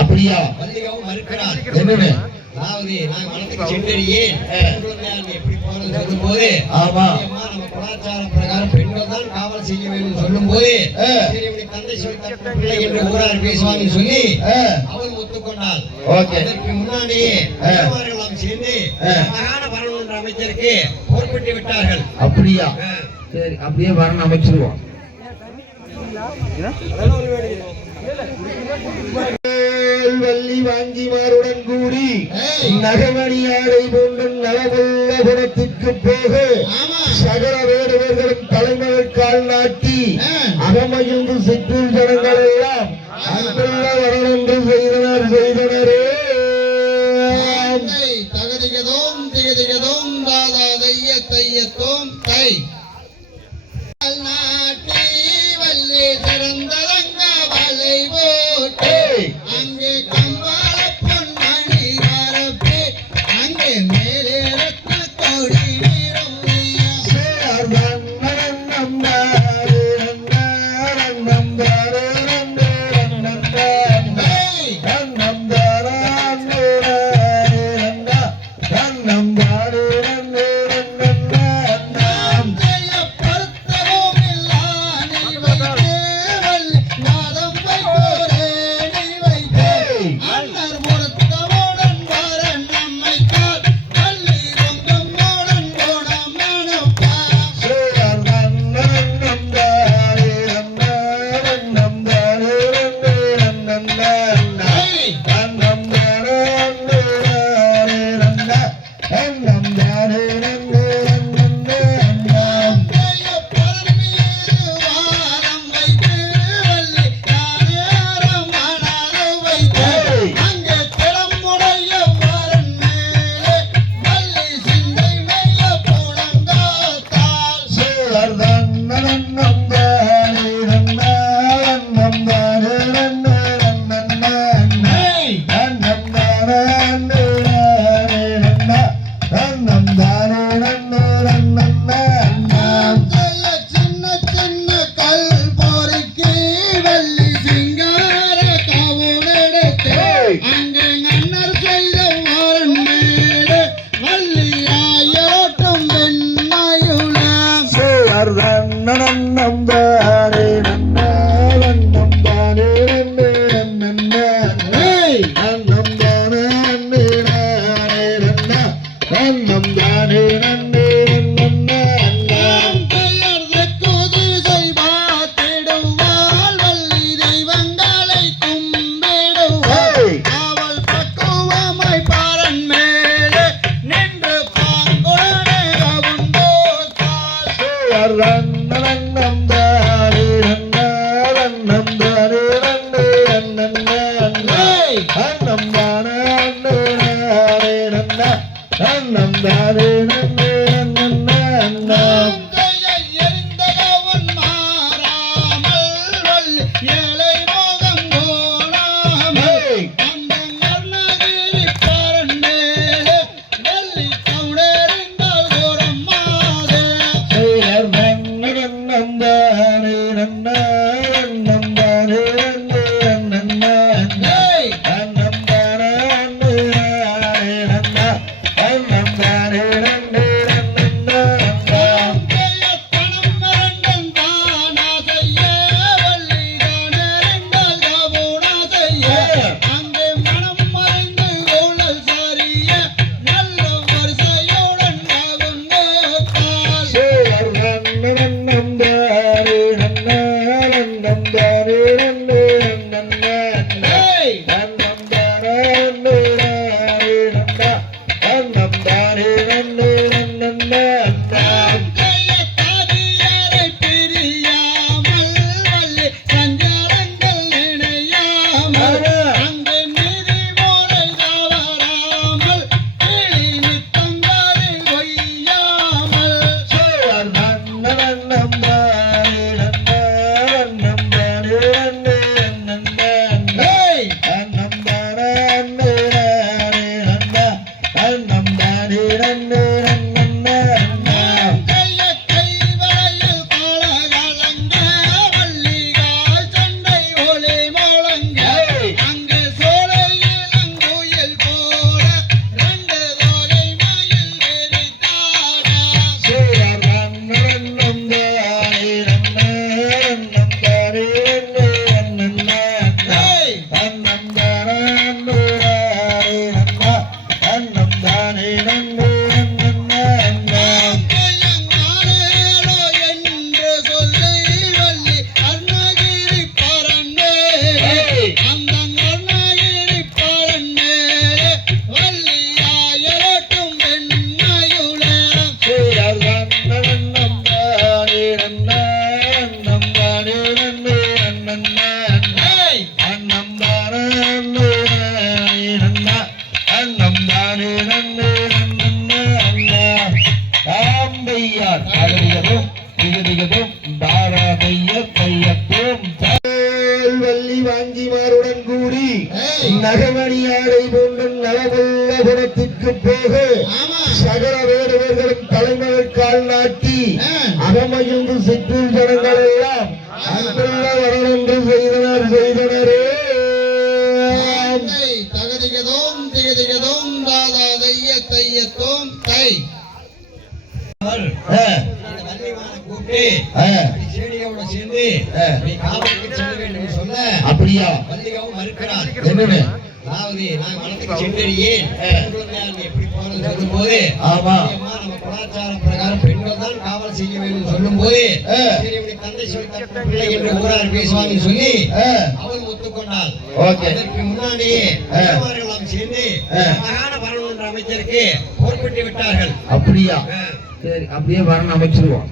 அப்படியா? அதாவது நான் வனத்துக்கு சென்றறியேன் எப்படி போறேன் சொல்லும் போது ஆமா நம்ம கலாச்சார பிரகாரம் பெண்கள் தந்தை சொல்லி என்று ஊரார் பேசுவாங்க சொல்லி அவரும் ஒத்துக்கொண்டால் அதற்கு முன்னாடியே சேர்ந்து அழகான வரணும் அமைச்சருக்கு போர்பட்டு விட்டார்கள். அப்படியா? சரி அப்படியே வரணும் அமைச்சிருவோம். வள்ளி வாங்கிமாருடன் கூடி நகமணியாரை போன்ற நலவல்ல குணத்துக்கு போக சகல வேடவர்களும் தலைமகள் கால் நாட்டி அகமகிழ்ந்து சிற்றில் ஜனங்கள் எல்லாம் அன்புள்ள வரலென்று செய்தனர் செய்த Yeah. রে திகதிகதும் தையத்தோம் வள்ளி வாங்கிமாருடன் கூடி ஏய். நகமணி ஆடை போன்ற நலமுள்ள குணத்திற்கு போக சகல வேடுவர்களும் தலைமகள் கால் நாட்டி ஆ. அகமகிழ்ந்து சிற்றில் ஜனங்கள் எல்லாம் அன்புள்ள வரவென்று செய்தனர் செய்தனரே. தகதிகதோம் திகதிகதோம் தாதா தைய தையத்தோம் தை. அப்படியா? என்னன்னு அதாவது நான் வனத்துக்கு சென்றறியேன் எப்படி போகணும்னு சொல்லும் போது ஆமா. நம்ம கலாச்சார பிரகாரம் பெண்கள் தான் காவல் செய்ய வேண்டும் சொல்லும் போது ஆ. சரி உடைய தந்தை சொல்லி பிள்ளை என்று ஊரார் பேசுவாங்கன்னு சொல்லி ஒத்துக்கொண்டாள் ஓகே. அதற்கு முன்னாடியே சேர்ந்து. மகான வரணும் என்ற அமைச்சருக்கு பொறுப்பட்டு விட்டார்கள். அப்படியா. சரி அப்படியே வரணும் அமைச்சிருவோம்